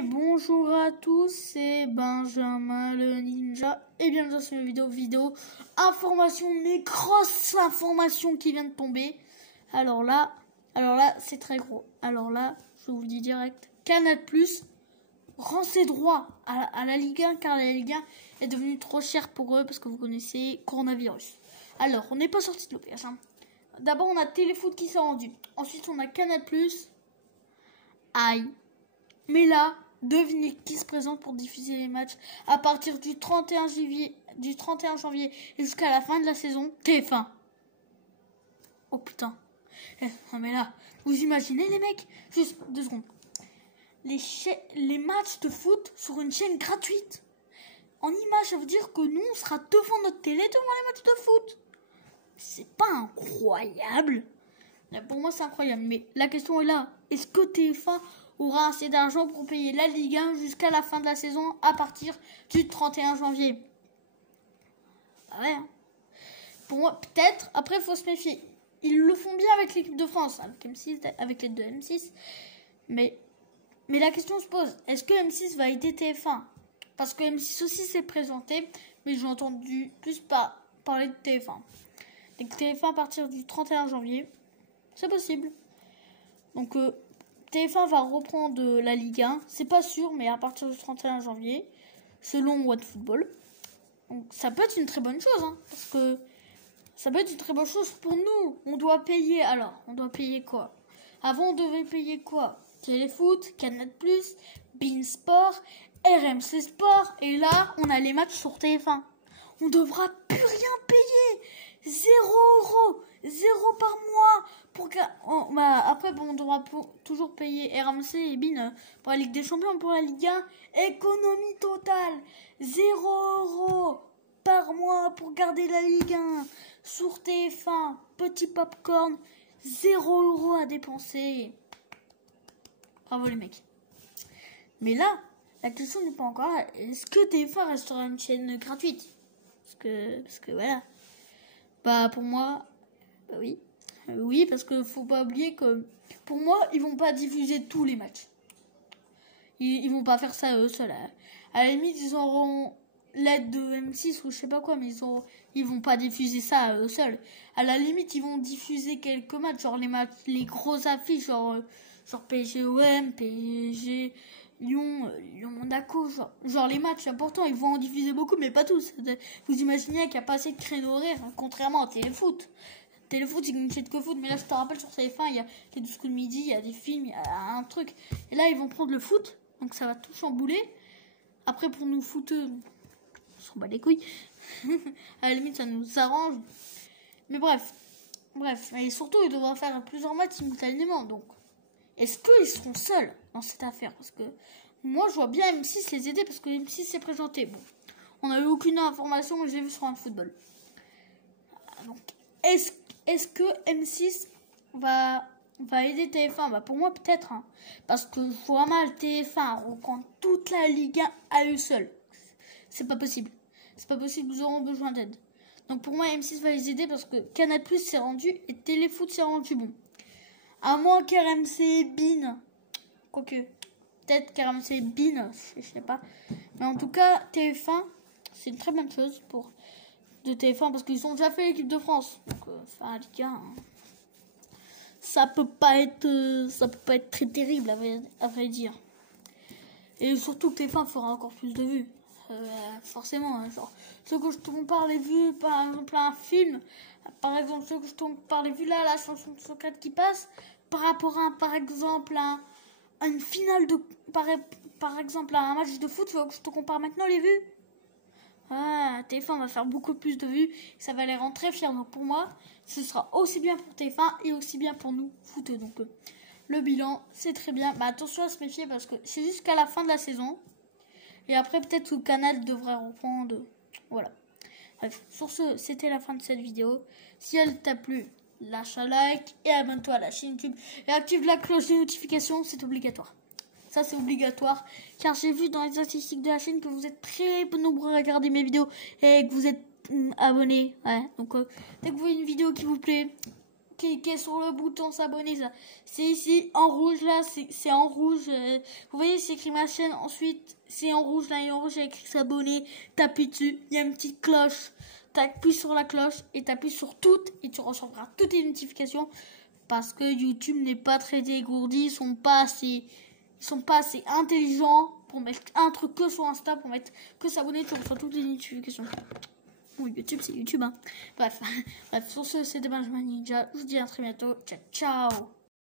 Et bonjour à tous, c'est Benjamin le Ninja et bienvenue dans une vidéo information, mais grosse information qui vient de tomber. Alors là c'est très gros. Alors là, je vous le dis direct, Canal+ rend ses droits à la Ligue 1 car la Ligue 1 est devenue trop chère pour eux parce que vous connaissez coronavirus. Alors, on n'est pas sorti de l'auberge. D'abord, on a Téléfoot qui s'est rendu. Ensuite, on a Canal+. Aïe. Mais là, devinez qui se présente pour diffuser les matchs à partir du 31 janvier et jusqu'à la fin de la saison. TF1. Oh putain. Non mais là, vous imaginez les mecs? Juste 2 secondes. Les matchs de foot sur une chaîne gratuite. En image, ça veut dire que nous, on sera devant notre télé devant les matchs de foot. C'est pas incroyable? Pour moi, c'est incroyable. Mais la question est là. Est-ce que TF1 aura assez d'argent pour payer la Ligue 1 jusqu'à la fin de la saison à partir du 31 janvier? Ah ouais. Pour moi, peut-être. Après, il faut se méfier. Ils le font bien avec l'équipe de France, avec M6, avec les deux M6. Mais la question se pose. Est-ce que M6 va aider TF1? Parce que M6 aussi s'est présenté. Mais j'ai entendu plus parler de TF1. Donc TF1 à partir du 31 janvier. C'est possible. Donc TF1 va reprendre la Ligue 1. C'est pas sûr, mais à partir du 31 janvier, selon OneFootball. Donc ça peut être une très bonne chose, parce que ça peut être une très bonne chose pour nous. On doit payer. Alors, on doit payer quoi? Avant, on devait payer quoi? Téléfoot, Canal+, beIN Sport, RMC Sport. Et là, on a les matchs sur TF1. On devra plus rien payer. 0 €. 0 par mois. Après, on devra toujours payer RMC et beIN pour la Ligue des Champions, pour la Ligue 1. Économie totale. 0 € par mois pour garder la Ligue 1. Sur TF1, petit popcorn. 0 € à dépenser. Bravo les mecs. Mais là, la question n'est pas encore là. Est-ce que TF1 restera une chaîne gratuite? Parce que voilà. Bah pour moi, bah oui. Oui, parce que faut pas oublier que pour moi, ils vont pas diffuser tous les matchs. Ils vont pas faire ça eux seuls. À la limite, ils auront l'aide de M6 ou je sais pas quoi, mais ils vont pas diffuser ça eux seuls. À la limite, ils vont diffuser quelques matchs, genre les grosses affiches, genre PSG-OM, PSG Lyon Monaco, genre les matchs importants, ils vont en diffuser beaucoup, mais pas tous. Vous imaginez qu'il n'y a pas assez de créneaux horaires, contrairement à Téléfoot. Téléfoot, c'est une chaîne que foot, mais là, je te rappelle, sur TF1, il y a les 12 coups de midi, il y a des films, il y a un truc. Et là, ils vont prendre le foot, donc ça va tout chambouler. Après, pour nous footeux, on s'en bat les couilles. À la limite, ça nous arrange. Mais bref. Et surtout, ils devront faire plusieurs matchs simultanément, donc. Est-ce qu'ils seront seuls dans cette affaire? Parce que moi, je vois bien M6 les aider parce que M6 s'est présenté. Bon, on n'a eu aucune information, mais j'ai vu sur un football. Donc, est-ce que M6 va aider TF1? Bah, pour moi, peut-être. Parce que je vois mal TF1 reprendre toute la Ligue 1 à eux seuls. C'est pas possible. C'est pas possible, nous aurons besoin d'aide. Donc, pour moi, M6 va les aider parce que Canal+ s'est rendu et Téléfoot s'est rendu bon. À moins qu'RMC beIN. Quoique. Peut-être qu'RMC beIN. Je sais pas. Mais en tout cas, TF1, c'est une très bonne chose de TF1 parce qu'ils ont déjà fait l'équipe de France. Donc, Ligue 1, ça peut pas être très terrible à vrai dire. Et surtout que TF1 fera encore plus de vues. Forcément, genre, ceux que je te compare les vues, par exemple, à un film, par exemple, ceux que je te compare les vues là, la chanson de Socrate qui passe, par rapport à, par exemple, à une finale par exemple, à un match de foot, faut que je te compare maintenant les vues. TF1 va faire beaucoup plus de vues, ça va les rendre très fiers. Donc pour moi, ce sera aussi bien pour TF1 et aussi bien pour nous, footeux. Donc le bilan, c'est très bien. Bah attention à se méfier parce que c'est jusqu'à la fin de la saison. Et après, peut-être que le canal devrait reprendre. Voilà. Bref, sur ce, c'était la fin de cette vidéo. Si elle t'a plu, lâche un like et abonne-toi à la chaîne YouTube. Et active la cloche de notification, c'est obligatoire. Ça, c'est obligatoire. Car j'ai vu dans les statistiques de la chaîne que vous êtes très nombreux à regarder mes vidéos et que vous êtes abonnés. Ouais, donc, dès que vous voyez une vidéo qui vous plaît, cliquez sur le bouton s'abonner. Ça, c'est ici en rouge là, c'est en rouge. Vous voyez, c'est écrit ma chaîne. Ensuite, c'est en rouge là, et en rouge, il y a écrit s'abonner. T'appuies dessus, il y a une petite cloche. T'appuies sur la cloche et t'appuies sur toutes et tu recevras toutes les notifications parce que YouTube n'est pas très dégourdi, ils sont pas assez intelligents pour mettre un truc que sur Insta, pour mettre que s'abonner, tu reçois toutes les notifications. Bon, YouTube, c'est YouTube, hein. Bref, sur ce, c'était Benjamin Ninja. Je vous dis à très bientôt. Ciao, ciao.